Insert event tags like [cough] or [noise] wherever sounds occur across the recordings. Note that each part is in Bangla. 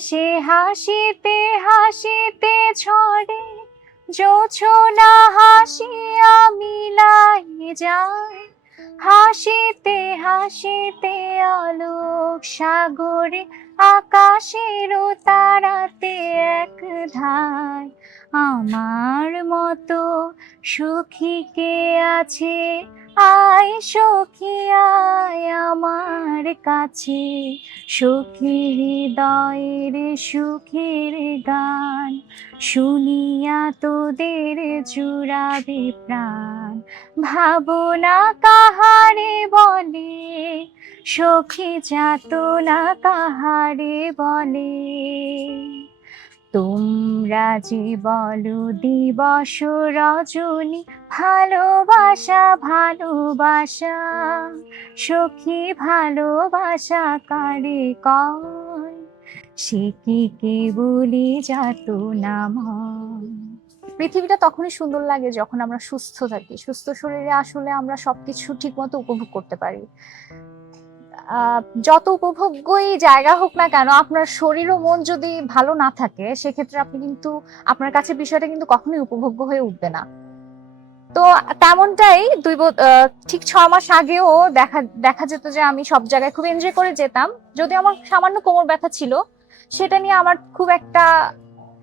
সে হাসিতে হাসিতে ছড়ে জোছনা হাসিয়া মিলাই যায় হাসিতে হাসিতে আলোক সাগরে আকাশের তারাতে এক ধার, আমার মতো সুখী কে আছে? আয় সখী, আয় আমার কাছে। সুখী হৃদয়ের সুখের গান শুনিয়া তোদের জুড়াবে প্রাণ। ভাবনা কাহারে বলে? সখী যাতনা কাহারে বলে। তোমরা যে বলো দিবস রজনী, ভালোবাসা ভালোবাসা। সখী ভালোবাসা কারে কয়? সে কি কে বলি যাত নাম পৃথিবীটা তখনই সুন্দর লাগে যখন আমরা সুস্থ থাকি। সুস্থ শরীরে আসলে আমরা সবকিছু ঠিকমতো উপভোগ করতে পারি। যত উপভোগ্যই জায়গা হোক না কেন, আপনার শরীর ও মন যদি ভালো না থাকে, সেক্ষেত্রে আপনি কিন্তু আপনার কাছে বিষয়টা কিন্তু কখনোই উপভোগ্য হয়ে উঠবে না। তো তেমনটাই দুই ঠিক ছ মাস আগেও দেখা দেখা যেত যে আমি সব জায়গায় খুব এনজয় করে যেতাম। যদি আমার সামান্য কোমর ব্যথা ছিল, সেটা নিয়ে আমার খুব একটা,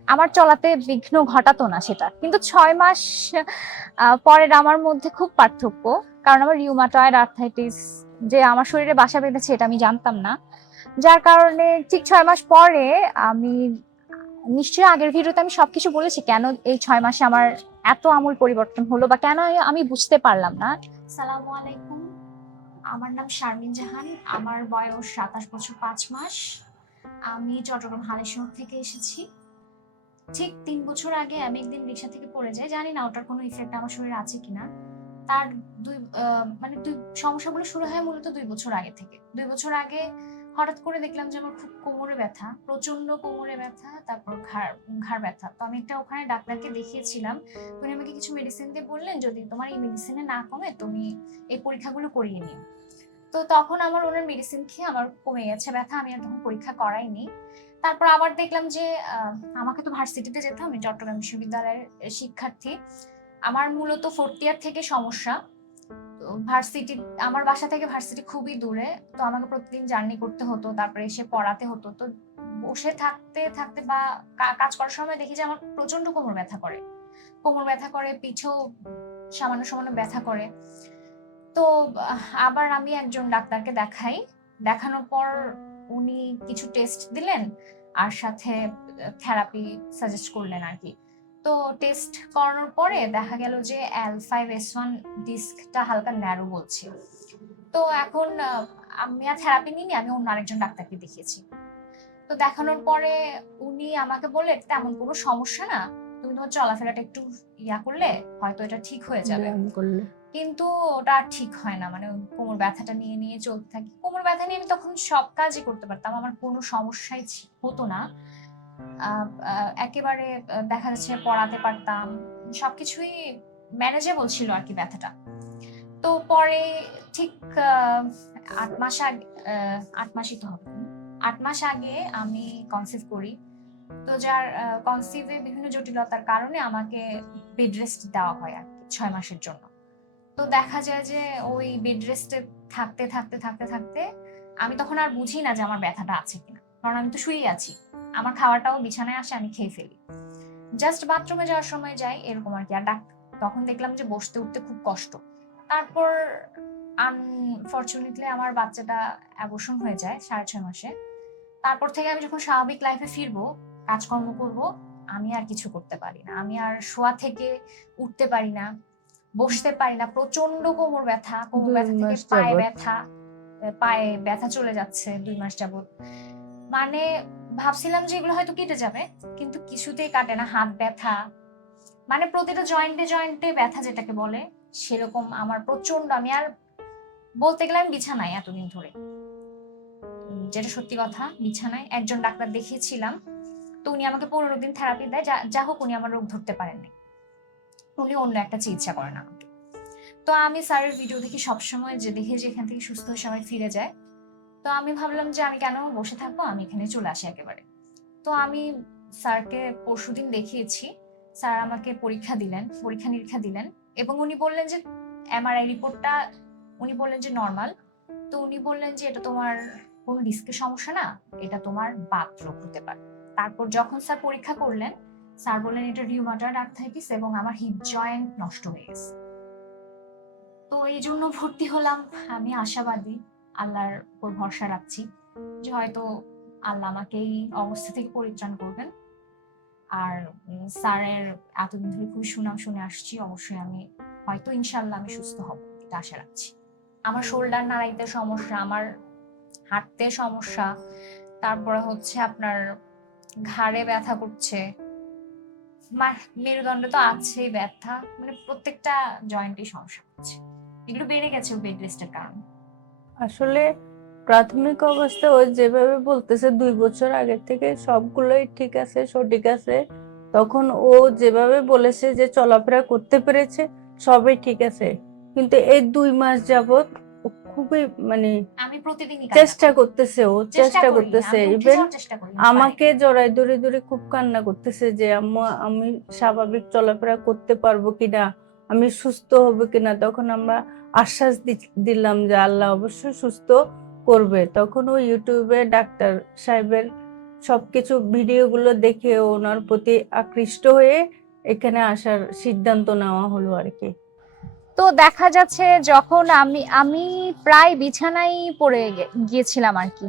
আমার চলাতে বিঘ্ন ঘটাতো না সেটা। কিন্তু ছয় মাস পরের আমার মধ্যে খুব পার্থক্য, কারণ আমার রিউমাটয়েড আর্থাইটিস যে আমার শরীরে বাসা বেঁধেছে এটা আমি জানতাম না। যার কারণে ঠিক ছয় মাস পরে আমি, নিশ্চয়ই আগের ভিডিওতে আমি সবকিছু বলেছি কেন এই ছয় মাসে আমার এত আমূল পরিবর্তন হলো বা কেন আমি বুঝতে পারলাম না। সালামু আলাইকুম। আমার নাম শারমিন জাহান। আমার বয়স সাতাশ বছর পাঁচ মাস। আমি চট্টগ্রাম হালিশহর থেকে এসেছি। ঠিক তিন বছর আগে আমি একদিন রিক্সা থেকে পড়ে যাই। জানি না ওটার কোনো ইফেক্ট আমার শরীরে আছে কিনা। তার দুই মানে দুই সমস্যাগুলো শুরু হয় মূলত দুই বছর আগে থেকে। দুই বছর আগে হঠাৎ করে দেখলাম যে আমার খুব কোমরে ব্যথা প্রচণ্ড কোমরে ব্যথা, তারপর ঘাড় ঘাড় ব্যথা। তো আমি একটা ওখানে ডাক্তারকে দেখিয়েছিলাম, উনি আমাকে কিছু মেডিসিন দিয়ে বললেন, যদি তোমার এই মেডিসিনে না কমে, তুমি এই পরীক্ষাগুলো করিয়ে নিও। তো তখন আমার ওনার মেডিসিন খেয়ে আমার কমে গেছে ব্যথা, আমি আর তখন পরীক্ষা করাইনি। তারপর আবার দেখলাম যে আমাকে তো ভার্সিটিতে যেতে হবে, চট্টগ্রাম বিশ্ববিদ্যালয়ের শিক্ষার্থী। আমার মূলত ফোর্থ ইয়ার থেকে সমস্যা। ভার্সিটি আমার বাসা থেকে ভার্সিটি খুবই দূরে। তো আমাকে প্রতিদিন জার্নি করতে হতো, তারপরে এসে পড়াতে হতো। তো বসে থাকতে থাকতে বা কাজ করার সময় দেখি যে আমার প্রচণ্ড কোমর ব্যথা করে। কোমর ব্যথা করে, পিঠেও সামান্য সামান্য ব্যথা করে। তো আবার আমি একজন ডাক্তারকে দেখাই। দেখানোর পর উনি কিছু টেস্ট দিলেন, আর সাথে থেরাপি সাজেস্ট করলেন আর কি। তো টেস্ট করানোর পরে দেখা গেল যে এল ফাইভ এস ওয়ান ডিস্কটা হালকা ন্যারো বলছে তো এখন আমি আর থেরাপি নিইনি আমি অন্য আরেকজন ডাক্তারকে দেখিয়েছি। তো দেখানোর পরে উনি আমাকে বললেন তেমন কোনো সমস্যা না। তুমি তোমার চলাফেরাটা একটু ইয়া করলে হয়তো এটা ঠিক হয়ে যাবে। কিন্তু ওটা আর ঠিক হয় না। মানে কোমর ব্যথাটা নিয়ে নিয়ে চলতে থাকি। কোমর ব্যথা নিয়ে আমি তখন সব কাজই করতে পারতাম। আমার কোনো সমস্যাই হতো না। একেবারে দেখা যাচ্ছে পড়াতে পারতাম। সবকিছুই ম্যানেজেবল ছিল আর কি ব্যথাটা। তো পরে ঠিক আট মাস আগে আট মাসই তো হবে। আট মাস আগে আমি কনসিভ করি। তো যার কনসিভে বিভিন্ন জটিলতার কারণে আমাকে বেড রেস্ট দেওয়া হয় আর কি ছয় মাসের জন্য। তো দেখা যায় যে ওই বেড রেস্টে থাকতে থাকতে থাকতে থাকতে আমি তখন আর বুঝি না যে আমার ব্যথাটা আছে কিনা। কারণ আমি তো শুয়েই আছি। আমার খাওয়াটাও বিছানায় আসে আমি খেয়ে ফেলি। জাস্ট বাথরুমে যাওয়ার সময় যাই এরকম আর কি। আর ডাক তখন দেখলাম যে বসতে উঠতে খুব কষ্ট। তারপর আনফর্চুনেটলি আমার বাচ্চাটা অ্যাবর্শন হয়ে যায় সাড়ে ছয় মাসে। তারপর থেকে আমি যখন স্বাভাবিক লাইফে ফিরবো কাজকর্ম করব আমি আর কিছু করতে পারি না। আমি আর শোয়া থেকে উঠতে পারি না বসতে পারি না। প্রচণ্ড কোমর ব্যথা কোমর ব্যথা থেকে পায়ে ব্যথা পায়ে ব্যথা চলে যাচ্ছে দুই মাস যাবত মানে ভাবছিলাম যে এগুলো হয়তো কেটে যাবে, কিন্তু কিছুতেই কাটে না, হাত ব্যথা। মানে প্রতিটা জয়েন্টে জয়েন্টে ব্যথা যেটাকে বলে, সেরকম আমার প্রচণ্ড আমি আর বলতে গেলে আমি বিছানায় এতদিন ধরে। যেটা সত্যি কথা, বিছানায় একজন ডাক্তার দেখিয়েছিলাম, তো উনি আমাকে পনেরো দিন থেরাপি দেয়, যা- হোক উনি আমার রোগ ধরতে পারেননি। উনি অন্য একটা চিকিৎসা করেন আমাকে। তো আমি স্যারের ভিডিও দেখি সবসময় যে, দেখে যে এখান থেকে সুস্থ হয়ে সবাই ফিরে যায় তো আমি ভাবলাম যে আমি কেন বসে থাকব? আমি এখানে চলে আসি একেবারে। তো আমি স্যারকে পরশুদিন দেখিয়েছি। স্যার আমাকে পরীক্ষা দিলেন, পরীক্ষা নিরীক্ষা দিলেন এবং উনি বললেন যে এমআরআই রিপোর্টটা উনি বললেন যে নর্মাল তো উনি বললেন যে এটা তোমার কোনো ডিস্কের সমস্যা না, এটা তোমার বাত রোগ হতে পারে। তারপর যখন স্যার পরীক্ষা করলেন, স্যার বললেন এটা রিউমাটয়েড আর্থ্রাইটিস এবং আমার হিপ জয়েন্ট নষ্ট হয়ে গেছে। তো এই জন্য ভর্তি হলাম, আমি আশাবাদী। আল্লাহর উপর ভরসা রাখছি যে হয়তো আল্লাহ আমাকে এই অবস্থা থেকে পরিত্রাণ করবেন। আর স্যারের এতদিন ধরে খুবই সুনাম শুনে আসছি, অবশ্যই আমি, হয়তো ইনশাল্লাহ আমি সুস্থ হব, এটা আশা রাখছি। আমার শোল্ডার নাড়াইতে সমস্যা, আমার হাঁটতে সমস্যা, তারপরে হচ্ছে আপনার ঘাড়ে ব্যথা করছে। মেরুদণ্ডে তো আছেই ব্যথা মানে প্রত্যেকটা জয়েন্টেই সমস্যা হচ্ছে। এগুলো বেড়ে গেছে বেড রেস্টের কারণে। আসলে প্রাথমিক অবস্থা ও যেভাবে বলতেছে দুই বছর আগের থেকে সবগুলোই ঠিক আছে সঠিক আছে। তখন ও যেভাবে বলেছে যে চলাফেরা করতে পেরেছে সবই ঠিক আছে। কিন্তু এই দুই মাস যাবত খুবই মানে আমি প্রতিদিনই চেষ্টা করতেছে ও চেষ্টা করতেছে। ইভেন আমাকে জড়াই ধরে ধরে খুব কান্না করতেছে যে আম্মু আমি স্বাভাবিক চলাফেরা করতে পারব কিনা আমি সুস্থ হব কিনা তখন আমরা আশ্বাস দিলাম যে আল্লাহ অবশ্যই সুস্থ করবে। তখন ও ইউটিউবে ডাক্তার সাহেবের সবকিছু ভিডিওগুলো দেখে ওনার প্রতি আকৃষ্ট হয়ে এখানে আসার সিদ্ধান্ত নেওয়া হলো আর কি। তো দেখা যাচ্ছে যখন আমি আমি প্রায় বিছানায় পড়ে গিয়েছিলাম আর কি।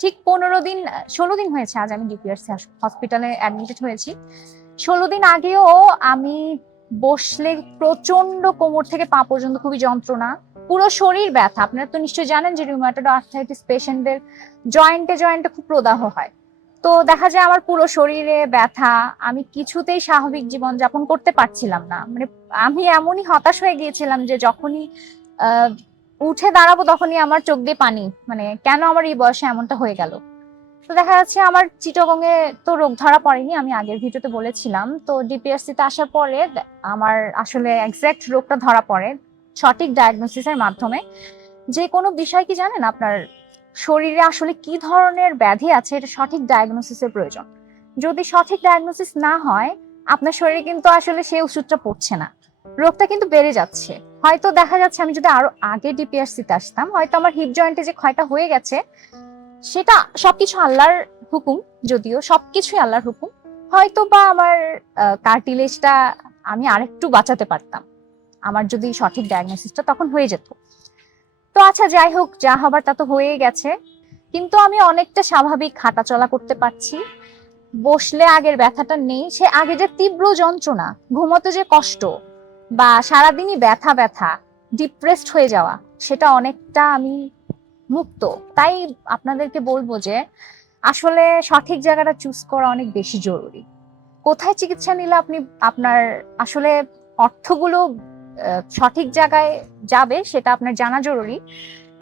ঠিক পনেরো দিন, ষোলো দিন হয়েছে আজ আমি ডিপিআরসি হসপিটালে অ্যাডমিটেড হয়েছি। ষোলো দিন আগেও আমি বসলে প্রচণ্ড কোমর থেকে পা পর্যন্ত খুবই যন্ত্রণা। পুরো শরীর ব্যথা। আপনারা তো নিশ্চয়ই জানেন যে রিউমাটয়েড আর্থাইটিস পেশেন্টদের জয়েন্টে জয়েন্টে খুব প্রদাহ হয়। তো দেখা যায় আমার পুরো শরীরে ব্যথা। আমি কিছুতেই স্বাভাবিক জীবন যাপন করতে পারছিলাম না। মানে আমি এমনই হতাশ হয়ে গিয়েছিলাম যে যখনই উঠে দাঁড়াবো তখনই আমার চোখ দিয়ে পানি। মানে কেন আমার এই বয়সে এমনটা হয়ে গেল? তো দেখা যাচ্ছে আমার চিটগঙ্গে তো রোগ ধরা পড়েনি, আমি আগের ভিডিওতে বলেছিলাম। তো ডিপিএসসি তে আসার পরে আমার আসলে এক্সাক্ট রোগটা ধরা পড়ে সঠিক ডায়াগনোসিসের মাধ্যমে। যে কোনো বিষয় কি জানেন আপনার শরীরে আসলে কি ধরনের ব্যাধি আছে, এটা সঠিক ডায়াগনোসিসের প্রয়োজন। যদি সঠিক ডায়াগনোসিস না হয়, আপনার শরীরে কিন্তু আসলে সেই ওষুধটা পড়ছে না। রোগটা কিন্তু বেড়ে যাচ্ছে। হয়তো দেখা যাচ্ছে আমি যদি আরও আগে ডিপিআরসিতে আসতাম, হয়তো আমার হিপ জয়েন্টে যে ক্ষয়টা হয়ে গেছে সেটা সবকিছু আল্লাহর হুকুম, যদিও সবকিছুই আল্লাহর হুকুম। হয়তো বা আমার কার্টিলেজটা আমি আরেকটু বাঁচাতে পারতাম। আমার যদি সঠিক ডায়াগনোসিসটা তখন হয়ে যেত। তো আচ্ছা যাই হোক, যা হবার তা তো হয়ে গেছে। কিন্তু আমি অনেকটা স্বাভাবিক হাঁটাচলা করতে পারছি। বসলে আগের ব্যথাটা নেই, সে আগে যে তীব্র যন্ত্রণা, ঘুমোতে যে কষ্ট, বা সারাদিনই ব্যথা ব্যথা ডিপ্রেসড হয়ে যাওয়া, সেটা অনেকটা আমি মুক্ত। তাই আপনাদেরকে বলব যে, আসলে সঠিক জায়গাটা চুজ করা অনেক বেশি জরুরি। কোথায় চিকিৎসা নিলে আপনি, আপনার আসলে অর্থগুলো সঠিক জায়গায় যাবে সেটা আপনার জানা জরুরি।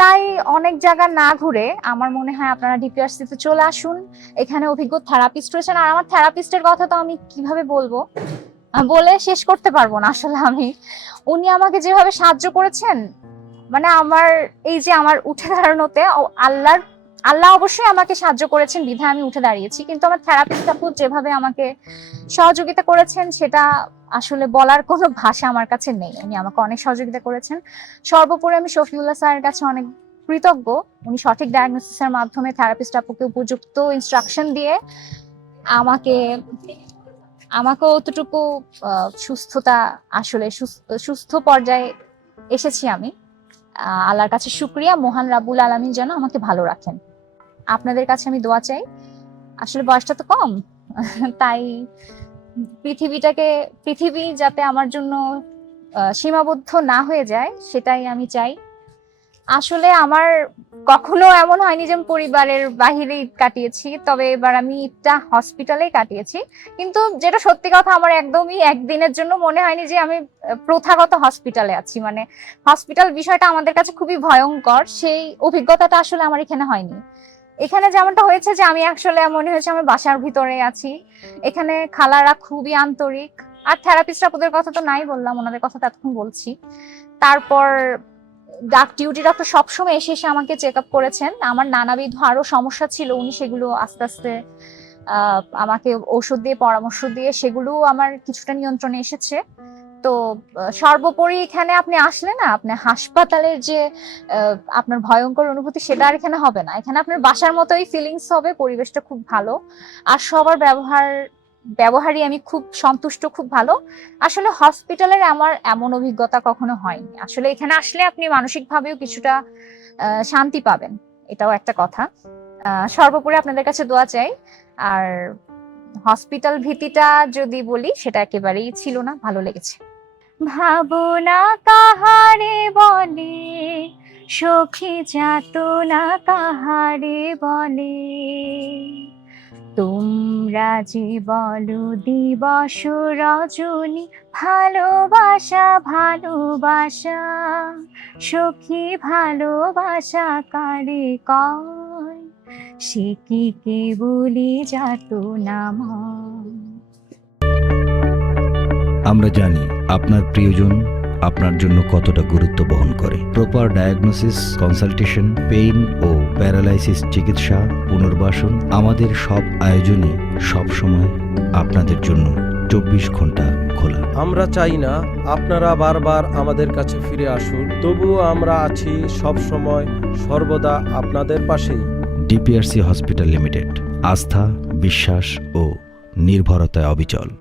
তাই অনেক জায়গা না ঘুরে আমার মনে হয় আপনারা ডিপিআরসি তে চলে আসুন। এখানে অভিজ্ঞ থেরাপিস্ট রয়েছেন। আর আমার থেরাপিস্টের কথা তো আমি কীভাবে বলব? বলে শেষ করতে পারব না। আসলে আমি, উনি আমাকে যেভাবে সাহায্য করেছেন মানে আমার, এই যে আমার উঠে দাঁড়ানোতে আল্লাহর আল্লাহ অবশ্যই আমাকে সাহায্য করেছেন, বিধায় আমি উঠে দাঁড়িয়েছি। কিন্তু আমার থেরাপিস্ট আপু যেভাবে আমাকে সহযোগিতা করেছেন, সেটা আসলে বলার কোনো ভাষা আমার কাছে নেই। উনি আমাকে অনেক সহযোগিতা করেছেন। সর্বোপরি আমি শফিউল্লাহ স্যারের কাছে অনেক কৃতজ্ঞ। উনি সঠিক ডায়াগনোসিসের মাধ্যমে থেরাপিস্ট আপুকে উপযুক্ত ইনস্ট্রাকশন দিয়ে আমাকে আমাকে অতটুকু সুস্থতা আসলে সুস্থ- পর্যায়ে এসেছি আমি। আল্লাহর কাছে শুক্রিয়া, মহান রাবুল আলমিন যেন আমাকে ভালো রাখেন। আপনাদের কাছে আমি দোয়া চাই। আসলে বয়সটা তো কম, [laughs] তাই পৃথিবীটাকে, পৃথিবী যাতে আমার জন্য সীমাবদ্ধ না হয়ে যায়, সেটাই আমি চাই। আসলে আমার কখনো এমন হয়নি যে পরিবারের বাহিরে ঈদ কাটিয়েছি, তবে এবার আমি ঈদটা হসপিটালে কাটিয়েছি। কিন্তু যেটা সত্যি কথা, আমার একদমই একদিনের জন্য মনে হয়নি যে আমি প্রথাগত হসপিটালে আছি। মানে হসপিটাল বিষয়টা আমাদের কাছে খুবই ভয়ঙ্কর, সেই অভিজ্ঞতাটা আসলে আমার এখানে হয়নি। এখানে যেমনটা হয়েছে যে আমি আসলে মনে হয়েছে আমি বাসার ভিতরে আছি। এখানে খালারা খুবই আন্তরিক। আর থেরাপিস্ট ওদের কথা তো নাই বললাম, ওনাদের কথা তো এতক্ষণ বলছি। তারপর ডাক ডিউটি ডক্টর সবসময় এসে এসে আমাকে চেক আপ করেছেন। আমার নানাবিধ আরও সমস্যা ছিল, উনি সেগুলো আস্তে আস্তে আমাকে ওষুধ দিয়ে, পরামর্শ দিয়ে সেগুলো আমার কিছুটা নিয়ন্ত্রণে এসেছে। তো সর্বোপরি এখানে আপনি আসলে না, আপনি হাসপাতালের যে আপনার ভয়ঙ্কর অনুভূতি সেটা আর এখানে হবে না। এখানে আপনার বাসার মতোই ফিলিংস হবে, পরিবেশটা খুব ভালো। আর সবার ব্যবহার ব্যবহারই আমি খুব সন্তুষ্ট, খুব ভালো। আসলে হসপিটালের আমার এমন অভিজ্ঞতা কখনো হয়নি। আসলে এখানে আসলে আপনি মানসিকভাবেও কিছুটা শান্তি পাবেন। এটাও একটা কথা। সর্বোপরি আপনাদের কাছে দোয়া চাই। আর হসপিটাল ভীতিটা যদি বলি, সেটা একেবারেই ছিল না, ভালো লেগেছে। ভাবনা কাহারে বলে, সখী যাতনা কাহারে বলে। তোমরা যে বলো দিবস রজনী, ভালোবাসা ভালোবাসা, সখী ভালোবাসা কারে কয়? সে কি কে বলি যাত নাম আমরা জানি আপনার প্রিয়জন আপনার জন্য কতটা গুরুত্ব বহন করে। প্রপার ডায়াগনোসিস কনসালটেশন পেইন ও প্যারালাইসিস চিকিৎসা পুনর্বাসন আমাদের সব আয়োজনই সবসময় আপনাদের জন্য চব্বিশ ঘণ্টা খোলা। আমরা চাই না আপনারা বারবার আমাদের কাছে ফিরে আসুন তবুও আমরা আছি সব সময় সর্বদা আপনাদের পাশেই। ডিপিআরসি হসপিটাল লিমিটেড আস্থা বিশ্বাস ও নির্ভরতায় অবিচল।